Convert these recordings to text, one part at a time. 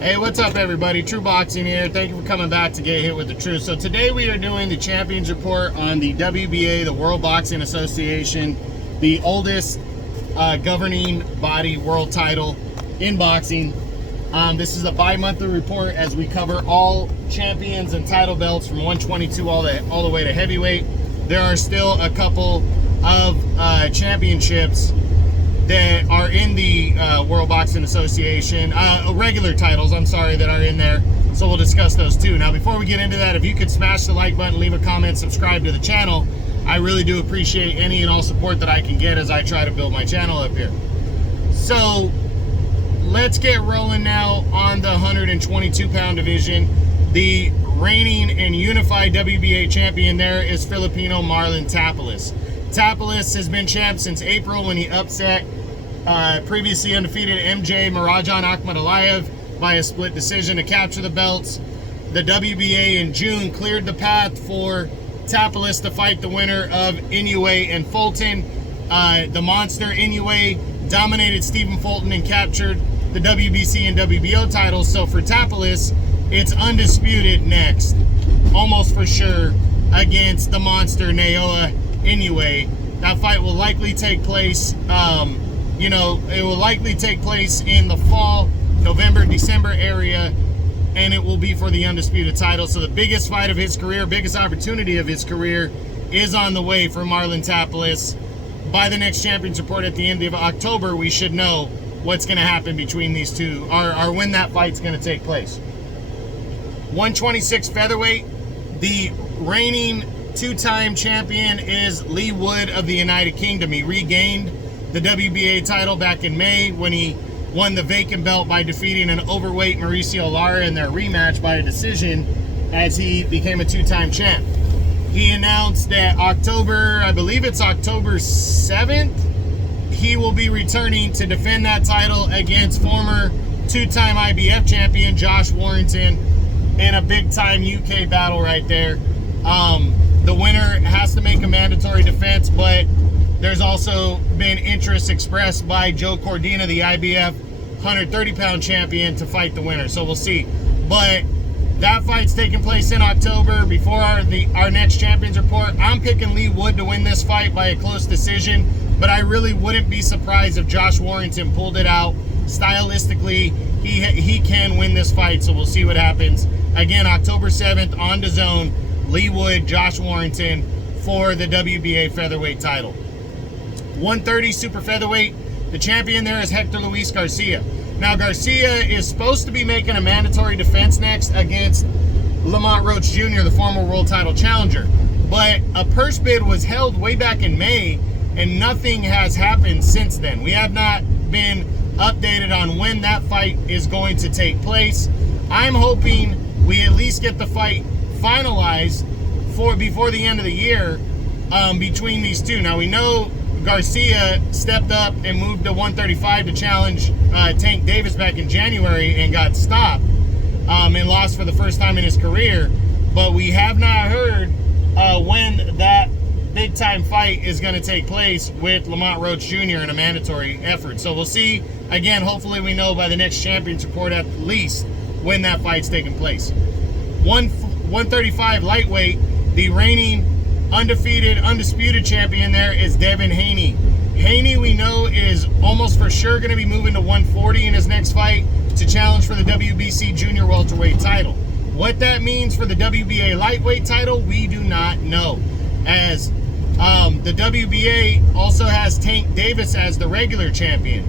Hey, what's up everybody? True Boxing here. Thank you for coming back to Get Hit with the Truth. So today we are doing the Champions Report on the WBA, the World Boxing Association, the oldest governing body world title in boxing. This is a bi-monthly report as we cover all champions and title belts from 122 all the way to heavyweight. There are still a couple of championships that are in the World Boxing Association, regular titles, I'm sorry, that are in there. So we'll discuss those too. Now, before we get into that, if you could smash the like button, leave a comment, subscribe to the channel, I really do appreciate any and all support that I can get as I try to build my channel up here. So let's get rolling now on the 122-pound division. The reigning and unified WBA champion there is Filipino Marlon Tapales. Tapales has been champ since April when he upset previously undefeated MJ Marajan Akhmadaliyev by a split decision to capture the belts. The WBA in June cleared the path for Tapales to fight the winner of Inoue and Fulton. The monster Inoue dominated Stephen Fulton and captured the WBC and WBO titles. So for Tapales, it's undisputed next, almost for sure, against the monster Naoya Inoue. That fight will likely take place, it will likely take place in the fall, November, December area, and it will be for the undisputed title. So the biggest fight of his career, biggest opportunity of his career is on the way for Marlon Tapales. By the next Champions Report at the end of October, we should know what's going to happen between these two, or when that fight's going to take place. 126 featherweight, the reigning two-time champion is Leigh Wood of the United Kingdom. He regained the WBA title back in May when he won the vacant belt by defeating an overweight Mauricio Lara in their rematch by a decision as he became a two-time champ. He announced that I believe it's October 7th, he will be returning to defend that title against former two-time IBF champion Josh Warrington in a big-time UK battle right there. The winner has to make a mandatory defense, but there's also been interest expressed by Joe Cordina, the IBF 130-pound champion, to fight the winner. So we'll see. But that fight's taking place in October before our next Champions Report. I'm picking Leigh Wood to win this fight by a close decision, but I really wouldn't be surprised if Josh Warrington pulled it out. Stylistically, he can win this fight, so we'll see what happens. Again, October 7th on DAZN, Leigh Wood, Josh Warrington for the WBA featherweight title. 130 super featherweight, the champion there is Hector Luis Garcia. Now Garcia is supposed to be making a mandatory defense next against Lamont Roach Jr., the former world title challenger. But a purse bid was held way back in May and nothing has happened since then. We have not been updated on when that fight is going to take place. I'm hoping we at least get the fight finalized before the end of the year between these two. Now we know Garcia stepped up and moved to 135 to challenge Tank Davis back in January and got stopped and lost for the first time in his career. But we have not heard when that big time fight is going to take place with Lamont Roach Jr. in a mandatory effort. So we'll see. Again, hopefully we know by the next Champions Report at least when that fight's taking place. 135 lightweight, the reigning undisputed champion there is Devin Haney. Haney, we know, is almost for sure going to be moving to 140 in his next fight to challenge for the WBC junior welterweight title. What that means for the WBA lightweight title, we do not know, as the WBA also has Tank Davis as the regular champion.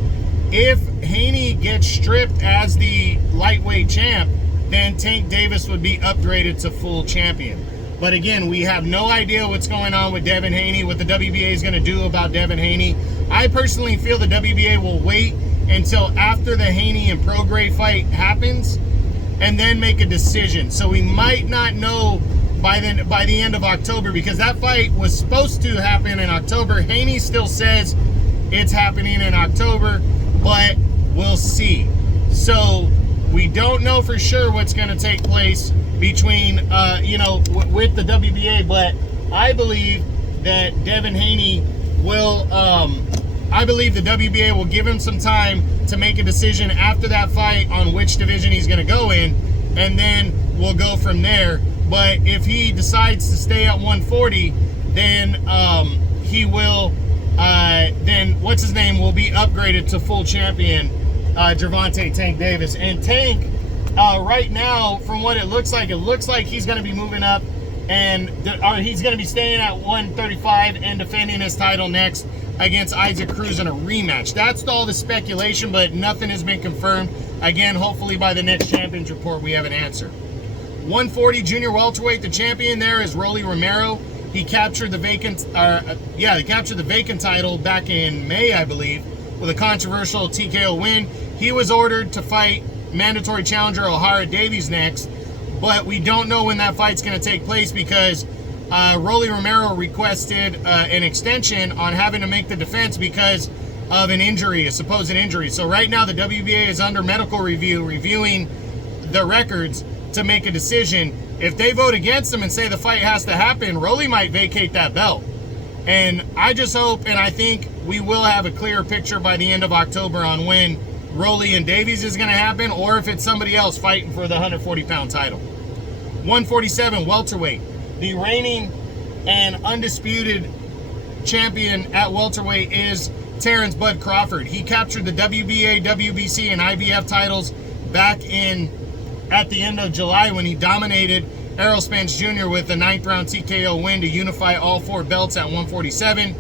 If Haney gets stripped as the lightweight champ, then Tank Davis would be upgraded to full champion. But again, we have no idea what's going on with Devin Haney, what the WBA is going to do about Devin Haney. I personally feel the WBA will wait until after the Haney and Prograis fight happens and then make a decision. So we might not know by the end of October, because that fight was supposed to happen in October. Haney still says it's happening in October, but we'll see. So we don't know for sure what's going to take place between, with the WBA, but I believe that Devin Haney will I believe the WBA will give him some time to make a decision after that fight on which division he's going to go in, and then we'll go from there. But if he decides to stay at 140, then he will, then what's his name will be upgraded to full champion, Javonte Tank Davis. And Tank, right now, from what it looks like he's going to be moving up, and he's going to be staying at 135 and defending his title next against Isaac Cruz in a rematch. That's all the speculation, but nothing has been confirmed. Again, hopefully by the next Champions Report, we have an answer. 140 junior welterweight, the champion there is Rolly Romero. He captured the vacant, title back in May, I believe, with a controversial TKO win. He was ordered to fight mandatory challenger O'Hara Davies next, but we don't know when that fight's going to take place because Rolly Romero requested an extension on having to make the defense because of an injury, a supposed injury. So right now the WBA is under medical review, reviewing the records to make a decision. If they vote against him and say the fight has to happen, Rolly might vacate that belt. And I just hope, and I think we will have a clearer picture by the end of October on when Rolly and Davies is going to happen, or if it's somebody else fighting for the 140-pound title. 147 welterweight. The reigning and undisputed champion at welterweight is Terence Bud Crawford. He captured the WBA, WBC, and IBF titles back at the end of July when he dominated Errol Spence Jr. with a 9th round TKO win to unify all 4 belts at 147.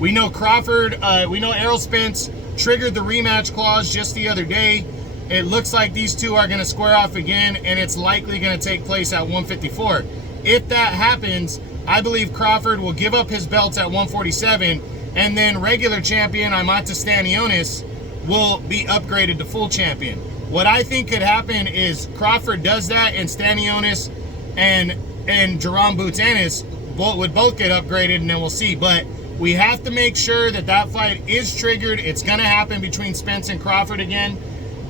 We know Errol Spence triggered the rematch clause just the other day. It looks like these two are going to square off again, and it's likely going to take place at 154. If that happens, I believe Crawford will give up his belts at 147, and then regular champion Imanta Stanionis will be upgraded to full champion. What I think could happen is Crawford does that, and Stanionis and Jerome Boots Ennis would both get upgraded, and then we'll see. But we have to make sure that that fight is triggered. It's going to happen between Spence and Crawford again.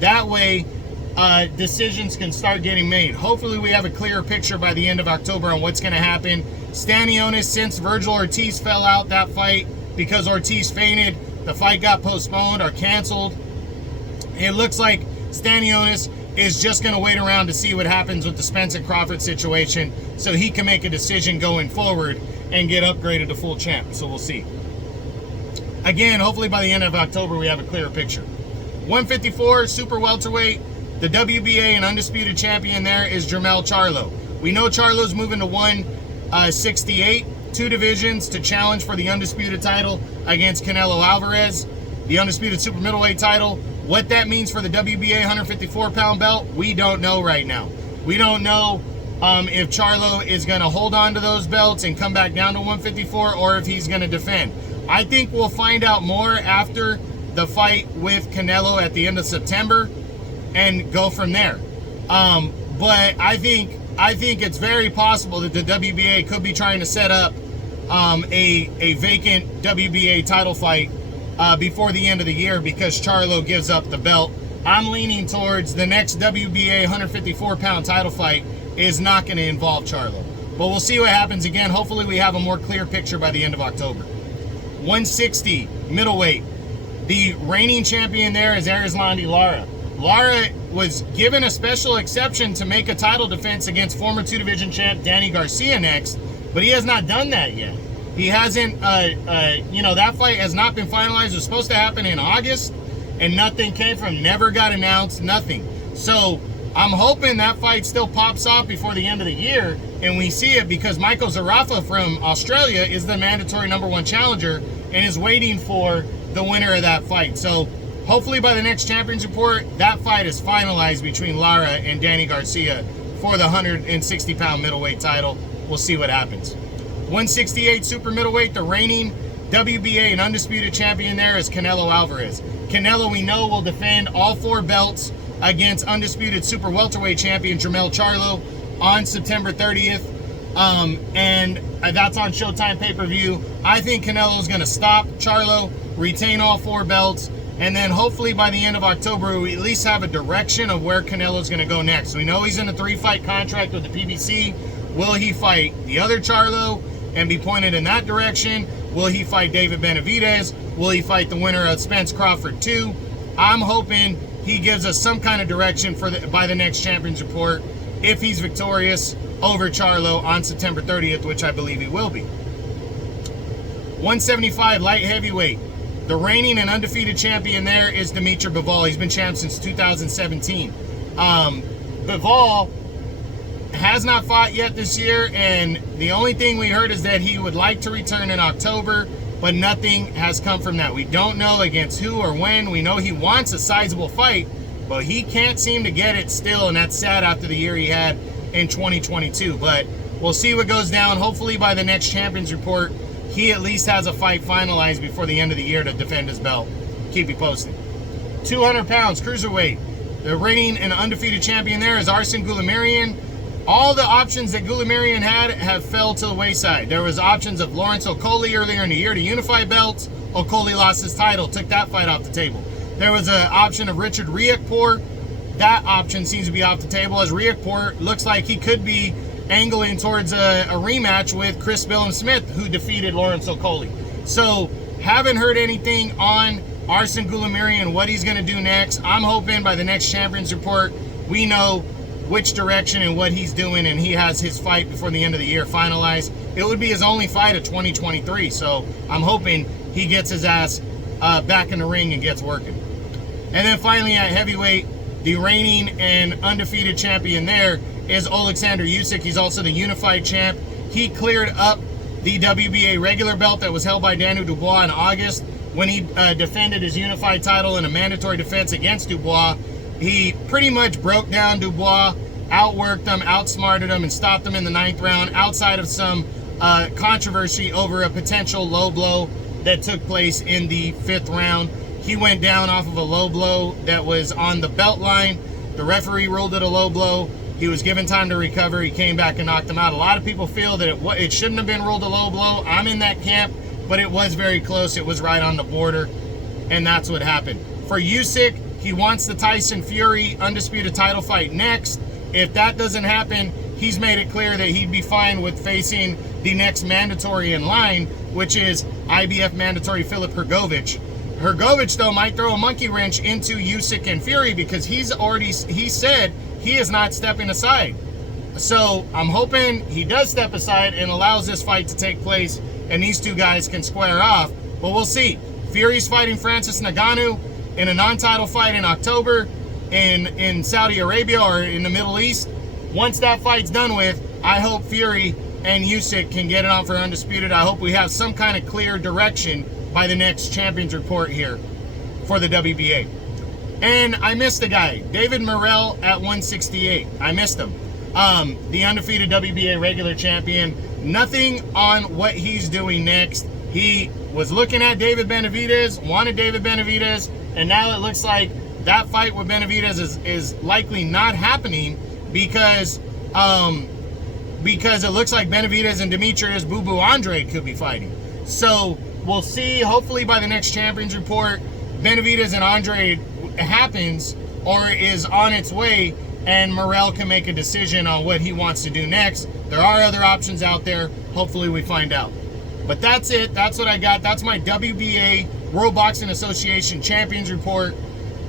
That way, decisions can start getting made. Hopefully we have a clearer picture by the end of October on what's going to happen. Stanionis, since Virgil Ortiz fell out that fight because Ortiz fainted, the fight got postponed or canceled. It looks like Stanionis is just going to wait around to see what happens with the Spence and Crawford situation so he can make a decision going forward and get upgraded to full champ. So we'll see. Again, hopefully by the end of October we have a clearer picture. 154 super welterweight. The WBA and undisputed champion there is Jermell Charlo. We know Charlo's moving to 168, 2 divisions to challenge for the undisputed title against Canelo Alvarez, the undisputed super middleweight title. What that means for the WBA 154-pound belt, we don't know right now. We don't know if Charlo is going to hold on to those belts and come back down to 154, or if he's going to defend. I think we'll find out more after the fight with Canelo at the end of September and go from there. But I think it's very possible that the WBA could be trying to set up a vacant WBA title fight before the end of the year because Charlo gives up the belt. I'm leaning towards the next WBA 154-pound title fight is not going to involve Charlo. But we'll see what happens. Again, hopefully we have a more clear picture by the end of October. 160 middleweight. The reigning champion there is Erislandy Lara. Lara was given a special exception to make a title defense against former 2-division champ Danny Garcia next, but he has not done that yet. He hasn't, that fight has not been finalized. It was supposed to happen in August, and nothing came from, never got announced, nothing. So I'm hoping that fight still pops off before the end of the year, and we see it because Michael Zarafa from Australia is the mandatory #1 challenger and is waiting for the winner of that fight. So hopefully by the next Champions Report, that fight is finalized between Lara and Danny Garcia for the 160-pound middleweight title. We'll see what happens. 168 super middleweight, the reigning WBA and undisputed champion there is Canelo Alvarez. Canelo, we know, will defend all 4 belts against undisputed super welterweight champion Jermell Charlo on September 30th. And that's on Showtime pay-per-view. I think Canelo's going to stop Charlo, retain all 4 belts, and then hopefully by the end of October, we at least have a direction of where Canelo's going to go next. We know he's in a 3-fight contract with the PBC. Will he fight the other Charlo and be pointed in that direction? Will he fight David Benavidez? Will he fight the winner of Spence Crawford 2? I'm hoping he gives us some kind of direction by the next Champions Report if he's victorious over Charlo on September 30th, which I believe he will be. 175 light heavyweight. The reigning and undefeated champion there is Dimitri Bivol. He's been champ since 2017. Bivol has not fought yet this year, and the only thing we heard is that he would like to return in October, but nothing has come from that. We don't know against who or when. We know he wants a sizable fight, but he can't seem to get it still, and that's sad after the year he had in 2022. But we'll see what goes down. Hopefully by the next Champions Report, he at least has a fight finalized before the end of the year to defend his belt. Keep you posted. 200 pounds, cruiserweight. The reigning and undefeated champion there is Arsen Goulamirian. All the options that Goulamirian had have fell to the wayside. There was options of Lawrence Okolie earlier in the year to unify belts. Okolie lost his title, took that fight off the table. There was an option of Richard Riakporhe. That option seems to be off the table, as Riakporhe looks like he could be angling towards a rematch with Chris Billum-Smith, who defeated Lawrence Okolie. So, haven't heard anything on Arsen Goulamirian, what he's going to do next. I'm hoping by the next Champions Report, we know which direction and what he's doing, and he has his fight before the end of the year finalized. It would be his only fight of 2023, so I'm hoping he gets his ass back in the ring and gets working. And then finally at heavyweight, the reigning and undefeated champion there is Alexander Usyk. He's also the unified champ. He cleared up the WBA regular belt that was held by Daniel Dubois in August when he defended his unified title in a mandatory defense against Dubois. He pretty much broke down Dubois, outworked him, outsmarted him, and stopped him in the 9th round outside of some controversy over a potential low blow that took place in the 5th round. He went down off of a low blow that was on the belt line. The referee ruled it a low blow. He was given time to recover. He came back and knocked him out. A lot of people feel that it shouldn't have been ruled a low blow. I'm in that camp, but it was very close. It was right on the border, and that's what happened. For Usyk, he wants the Tyson Fury undisputed title fight next. If that doesn't happen, he's made it clear that he'd be fine with facing the next mandatory in line, which is IBF mandatory Filip Hrgovic. Hrgovic, though, might throw a monkey wrench into Usyk and Fury because he said he is not stepping aside. So I'm hoping he does step aside and allows this fight to take place and these two guys can square off. But we'll see. Fury's fighting Francis Ngannou in a non-title fight in October in Saudi Arabia or in the Middle East. Once that fight's done with, I hope Fury and Usyk can get it on for undisputed. I hope we have some kind of clear direction by the next Champions Report here for the WBA. And I missed a guy, David Morrell at 168. I missed him. The undefeated WBA regular champion. Nothing on what he's doing next. He was looking at David Benavidez, wanted David Benavidez, and now it looks like that fight with Benavidez is likely not happening because it looks like Benavidez and Demetrius Boo Boo Andre could be fighting. So we'll see. Hopefully by the next Champions Report, Benavidez and Andre happens or is on its way, and Morrell can make a decision on what he wants to do next. There are other options out there. Hopefully we find out. But that's it. That's what I got. That's my WBA World Boxing Association Champions Report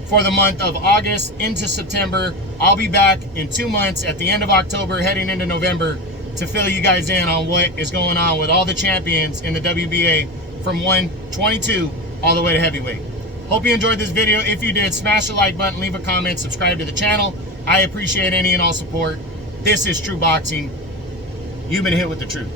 for the month of August into September. I'll be back in 2 months at the end of October, heading into November, to fill you guys in on what is going on with all the champions in the WBA from 122 all the way to heavyweight. Hope you enjoyed this video. If you did, smash the like button, leave a comment, subscribe to the channel. I appreciate any and all support. This is True Boxing. You've been hit with the truth.